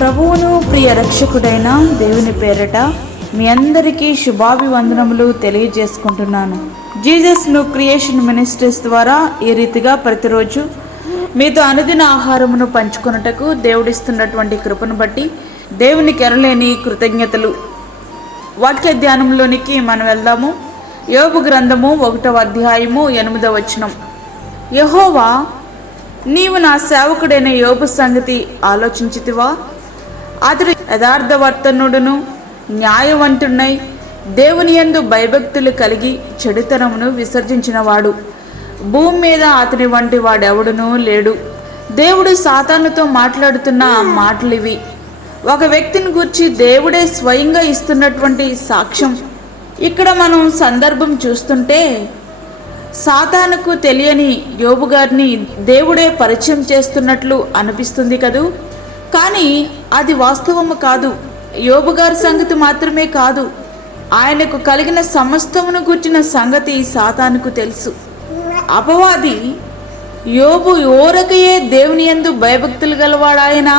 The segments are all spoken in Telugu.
ప్రభువును ప్రియ రక్షకుడైన దేవుని పేరట మీ అందరికీ శుభాభివందనములు తెలియజేసుకుంటున్నాను. జీసస్ న్యూ క్రియేషన్ మినిస్ట్రీస్ ద్వారా ఈ రీతిగా ప్రతిరోజు మీతో అనుదిన ఆహారమును పంచుకొనుటకు దేవుడిస్తున్నటువంటి కృపను బట్టి దేవునికి ఎనలేని కృతజ్ఞతలు. వాక్య ధ్యానంలోనికి మనం వెళ్దాము. యోబు గ్రంథము 1వ అధ్యాయము 8వ వచనం. యెహోవా, నీవు నా సేవకుడైన యోబు సంగతి ఆలోచించితివా? అతడు యథార్థవర్తనుడును న్యాయవంతుడై దేవుని యందు భయభక్తులు కలిగి చెడుతనమును విసర్జించినవాడు. భూమి మీద అతని వంటి వాడెవడునూ లేడు. దేవుడు సాతానుతో మాట్లాడుతున్న మాటలివి. ఒక వ్యక్తిని గురించి దేవుడే స్వయంగా ఇస్తున్నటువంటి సాక్ష్యం. ఇక్కడ మనం సందర్భం చూస్తుంటే సాతానుకు తెలియని యోబు గారిని దేవుడే పరిచయం చేస్తున్నట్లు అనిపిస్తుంది కదూ. కానీ అది వాస్తవము కాదు. యోబు గారి సంగతి మాత్రమే కాదు, ఆయనకు కలిగిన సమస్తమును గూర్చిన సంగతి సాతానుకు తెలుసు. అపవాది యోబు ఓరకయే దేవుని యందు భయభక్తులు గలవాడాయన,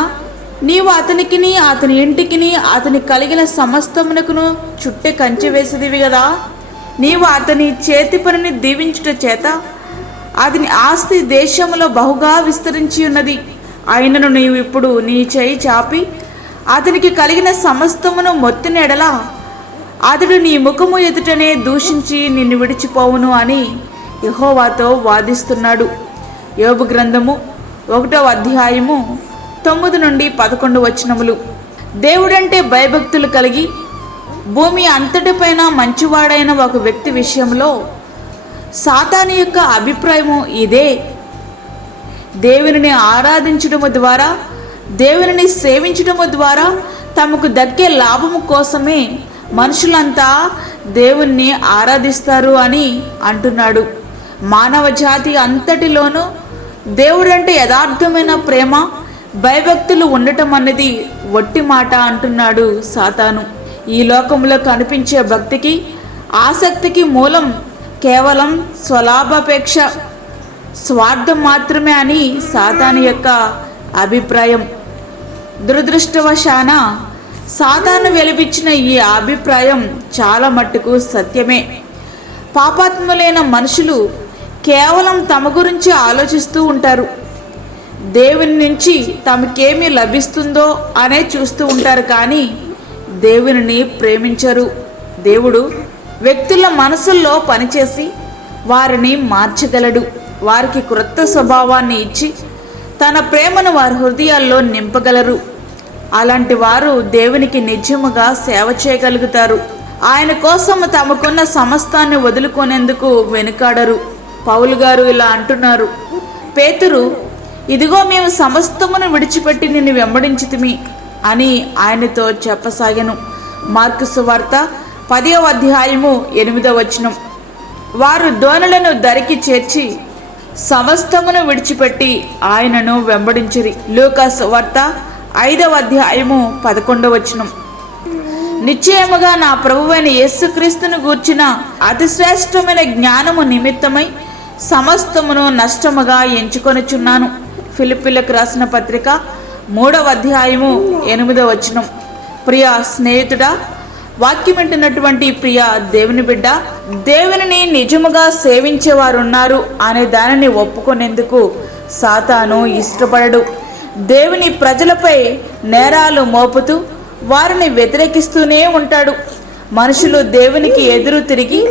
నీవు అతనికిని అతని ఇంటికిని అతని కలిగిన సమస్తమునకును చుట్టే కంచె వేసేదివి కదా. నీవు అతని చేతి పనిని దీవించుట చేత అతని ఆస్తి దేశంలో బహుగా విస్తరించి ఉన్నది. అయినను నీవు ఇప్పుడు నీ చేయి చాపి అతనికి కలిగిన సమస్తమును మొత్తిన ఎడల అతడు నీ ముఖము ఎదుటనే దూషించి నిన్ను విడిచిపోవును అని యెహోవాతో వాదిస్తున్నాడు. యోబు గ్రంథము 1వ అధ్యాయము 9 నుండి 11 వచనములు. దేవుడంటే భయభక్తులు కలిగి భూమి అంతటిపైన మంచివాడైన ఒక వ్యక్తి విషయంలో సాతాను యొక్క అభిప్రాయము ఇదే. దేవునిని ఆరాధించడము ద్వారా, దేవునిని సేవించడము ద్వారా తమకు దక్కే లాభము కోసమే మనుషులంతా దేవుణ్ణి ఆరాధిస్తారు అని అంటున్నాడు. మానవ జాతి అంతటిలోనూ దేవుడంటే యథార్థమైన ప్రేమ, భయభక్తులు ఉండటం అన్నది వట్టి మాట అంటున్నాడు సాతాను. ఈ లోకంలో కనిపించే భక్తికి, ఆసక్తికి మూలం కేవలం స్వలాభాపేక్ష, స్వార్థం మాత్రమే అని సాతాను యొక్క అభిప్రాయం. దురదృష్టవశాన సాతాను వెలిపించిన ఈ అభిప్రాయం చాలా మట్టుకు సత్యమే. పాపాత్ములైన మనుషులు కేవలం తమ గురించి ఆలోచిస్తూ ఉంటారు. దేవుని నుంచి తమకేమి లభిస్తుందో అనే చూస్తూ ఉంటారు, కానీ దేవునిని ప్రేమించరు. దేవుడు వ్యక్తుల మనసుల్లో పనిచేసి వారిని మార్చగలడు. వారికి క్రొత్త స్వభావాన్ని ఇచ్చి తన ప్రేమను వారి హృదయాల్లో నింపగలరు. అలాంటి వారు దేవునికి నిజముగా సేవ చేయగలుగుతారు. ఆయన కోసం తమకున్న సమస్తాన్ని వదులుకునేందుకు వెనుకాడరు. పౌలు గారు ఇలా అంటున్నారు, పేతురు, ఇదిగో మేము సమస్తమును విడిచిపెట్టి నిన్ను వెంబడించితిమి అని ఆయనతో చెప్పసాగెను. మార్కు సువార్త 10వ అధ్యాయము 8వ వచనం. వారు దోణులను దరికి చేర్చి సమస్తమును విడిచిపెట్టి ఆయనను వెంబడించిరి. లూకాసు వార్త 5వ అధ్యాయము 11వ వచనం. నిశ్చయముగా నా ప్రభువైన యేసుక్రీస్తును గూర్చిన అతిశ్రేష్టమైన జ్ఞానము నిమిత్తమై సమస్తమును నష్టముగా ఎంచుకొనుచున్నాను. ఫిలిప్పీలకు రాసిన పత్రిక 3వ అధ్యాయము 8వ వచనం. ప్రియ స్నేహితుడా, వాక్యం వింటున్నటువంటి ప్రియ దేవుని బిడ్డ, దేవునిని నిజముగా సేవించేవారున్నారు అనే దానిని ఒప్పుకునేందుకు సాతాను ఇష్టపడడు. దేవుని ప్రజలపై నేరాలు మోపుతూ వారిని వ్యతిరేకిస్తూనే ఉంటాడు. మనుషులు దేవునికి ఎదురు తిరిగి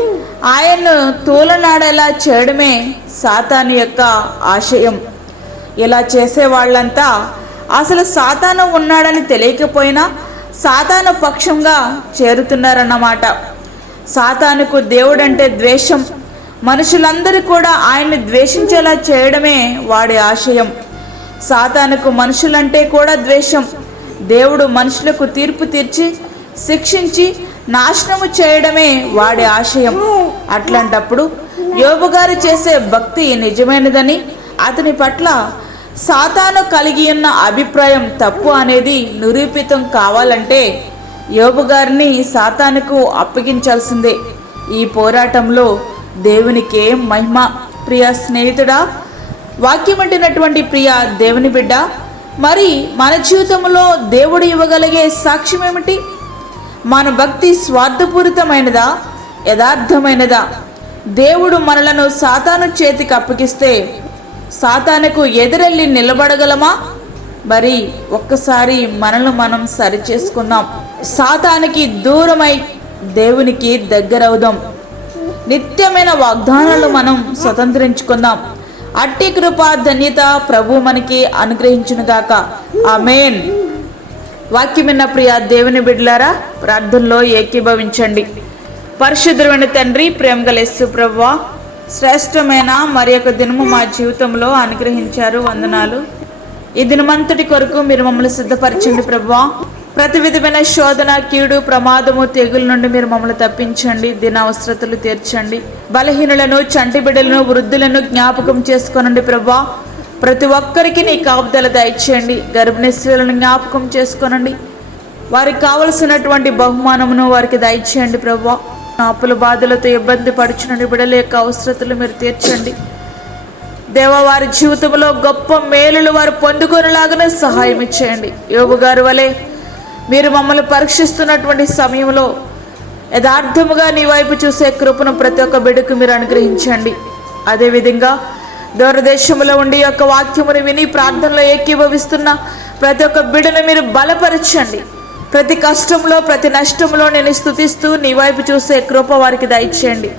ఆయన్ను తూలనాడేలా చేయడమే సాతాను యొక్క ఆశయం. ఇలా చేసే వాళ్ళంతా అసలు సాతాను ఉన్నాడని తెలియకపోయినా సాతాను పక్షంగా చేరుతున్నారన్నమాట. సాతానుకు దేవుడంటే ద్వేషం. మనుషులందరూ కూడా ఆయన్ని ద్వేషించేలా చేయడమే వాడి ఆశయం. సాతానుకు మనుషులంటే కూడా ద్వేషం. దేవుడు మనుషులకు తీర్పు తీర్చి శిక్షించి నాశనము చేయడమే వాడి ఆశయం. అట్లాంటప్పుడు యోబు గారు చేసే భక్తి నిజమైనదని, అతని పట్ల సాతాను కలిగి ఉన్న అభిప్రాయం తప్పు అనేది నిరూపితం కావాలంటే యోబు గారిని సాతానుకు అప్పగించాల్సిందే. ఈ పోరాటంలో దేవునికే మహిమ. ప్రియ స్నేహితుడా, వాక్యం అంటున్నటువంటి ప్రియ దేవుని బిడ్డ, మరి మన జీవితంలో దేవుడు ఇవ్వగలిగే సాక్ష్యం ఏమిటి? మన భక్తి స్వార్థపూరితమైనదా, యథార్థమైనదా? దేవుడు మనలను సాతాను చేతికి అప్పగిస్తే సాతానుకు ఎదురెళ్ళి నిలబడగలమా? మరి ఒక్కసారి మనల్ని మనం సరిచేసుకుందాం. సాతానికి దూరమై దేవునికి దగ్గరవుదాం. నిత్యమైన వాగ్దానాలు మనం స్వతంత్రించుకుందాం. అట్టి కృప ధన్యత ప్రభు మనకి అనుగ్రహించునుగాక. ఆమేన్. వాక్యమైన ప్రియ దేవుని బిడ్డలారా, ప్రార్థనలో ఏకీభవించండి. పరిశుద్ధమైన తండ్రి, ప్రేమగల యేసు ప్రభువా, శ్రేష్టమైన మరి ఒక దినము మా జీవితంలో అనుగ్రహించారు. వందనాలు. ఈ దినమంతటి కొరకు మీరు మమ్మల్ని సిద్ధపరచండి ప్రభువా. ప్రతి విధమైన శోధన, కీడు, ప్రమాదము, తెగుల నుండి మీరు మమ్మల్ని తప్పించండి. దిన అవసరతలు తీర్చండి. బలహీనులను, చంటి బిడ్డలను, వృద్ధులను జ్ఞాపకం చేసుకోనండి ప్రభువా. ప్రతి ఒక్కరికి నీ కాపుదల దయచేయండి. గర్భిణీ స్త్రీలను జ్ఞాపకం చేసుకోనండి. వారికి కావలసినటువంటి బహుమానమును వారికి దయచేయండి ప్రభువా. అప్పుల బాధలతో ఇబ్బంది పడుచున్న బిడ్డల యొక్క అవసరతలు మీరు తీర్చండి దేవా. వారి జీవితంలో గొప్ప మేలులు వారు పొందుకునేలాగానే సహాయం ఇచ్చేయండి. యోబు గారి వలె మీరు మమ్మల్ని పరీక్షిస్తున్నటువంటి సమయంలో యథార్థముగా నీ వైపు చూసే కృపను ప్రతి ఒక్క బిడ్డకు మీరు అనుగ్రహించండి. అదేవిధంగా దూరదేశంలో ఉండి యొక్క వాక్యమును విని ప్రార్థనలో ఏకీభవిస్తున్న ప్రతి ఒక్క బిడ్డను మీరు బలపరచండి. ప్రతి కష్టంలో, ప్రతి నష్టంలో నేను స్తుతిస్తూ నీ వైపు చూసే కృప వారికి దయచేయండి.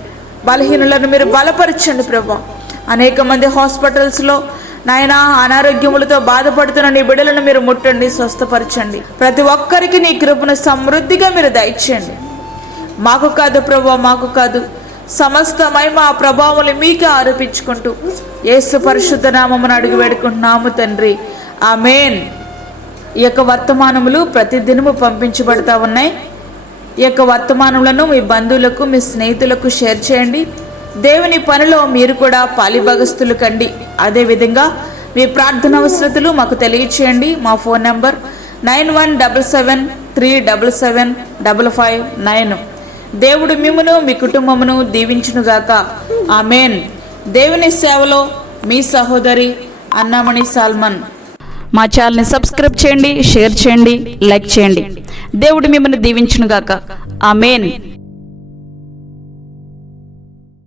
బలహీనులను మీరు బలపరచండి ప్రభా. అనేక మంది హాస్పిటల్స్లో నాయన అనారోగ్యములతో బాధపడుతున్న నీ బిడ్డలను మీరు ముట్టండి, స్వస్థపరచండి. ప్రతి ఒక్కరికి నీ కృపను సమృద్ధిగా మీరు దయచేయండి. మాకు కాదు ప్రభా, మాకు కాదు, సమస్త మహిమ ప్రభావాలు మీకే ఆరోపించుకుంటూ యేసు పరిశుద్ధ నామమున అడిగి వేడుకుంటున్నాము తండ్రి. ఆమేన్. ఈ యొక్క వర్తమానములు ప్రతిదినము పంపించబడతా ఉన్నాయి. ఈ యొక్క వర్తమానములను మీ బంధువులకు, మీ స్నేహితులకు షేర్ చేయండి. దేవుని పనిలో మీరు కూడా పాలిభాగస్తులు కండి. అదేవిధంగా మీ ప్రార్థన అవసరతలు మాకు తెలియచేయండి. మా ఫోన్ నెంబర్ 9177377559. దేవుడు మిమ్మును మీ కుటుంబమును దీవించునుగాక. ఆమేన్. దేవుని సేవలో మీ సహోదరి అన్నామణి సాల్మన్. మా ఛానల్ని సబ్స్క్రైబ్ చేయండి, షేర్ చేయండి, లైక్ చేయండి. దేవుడు మిమ్మల్ని దీవించునుగాక. ఆమేన్.